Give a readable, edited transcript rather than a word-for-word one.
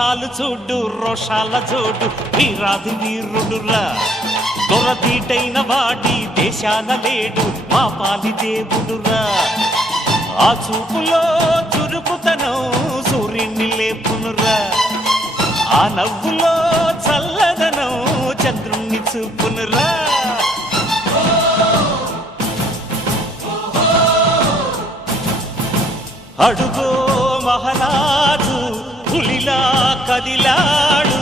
మీసాలు చూడు రోషాల జోడు వీరాది వీరుడురా దొరదీటైన వాడి దేశాన లేడు మా పాలి దేవుడురా ఆ చూపులో చురుకుతనం సూర్యుని లేపునురా ఆ నవ్వులో చల్లదనం చంద్రుణ్ణి చూపునురా అడుగో మహారాజు పులిలా కదిలాడు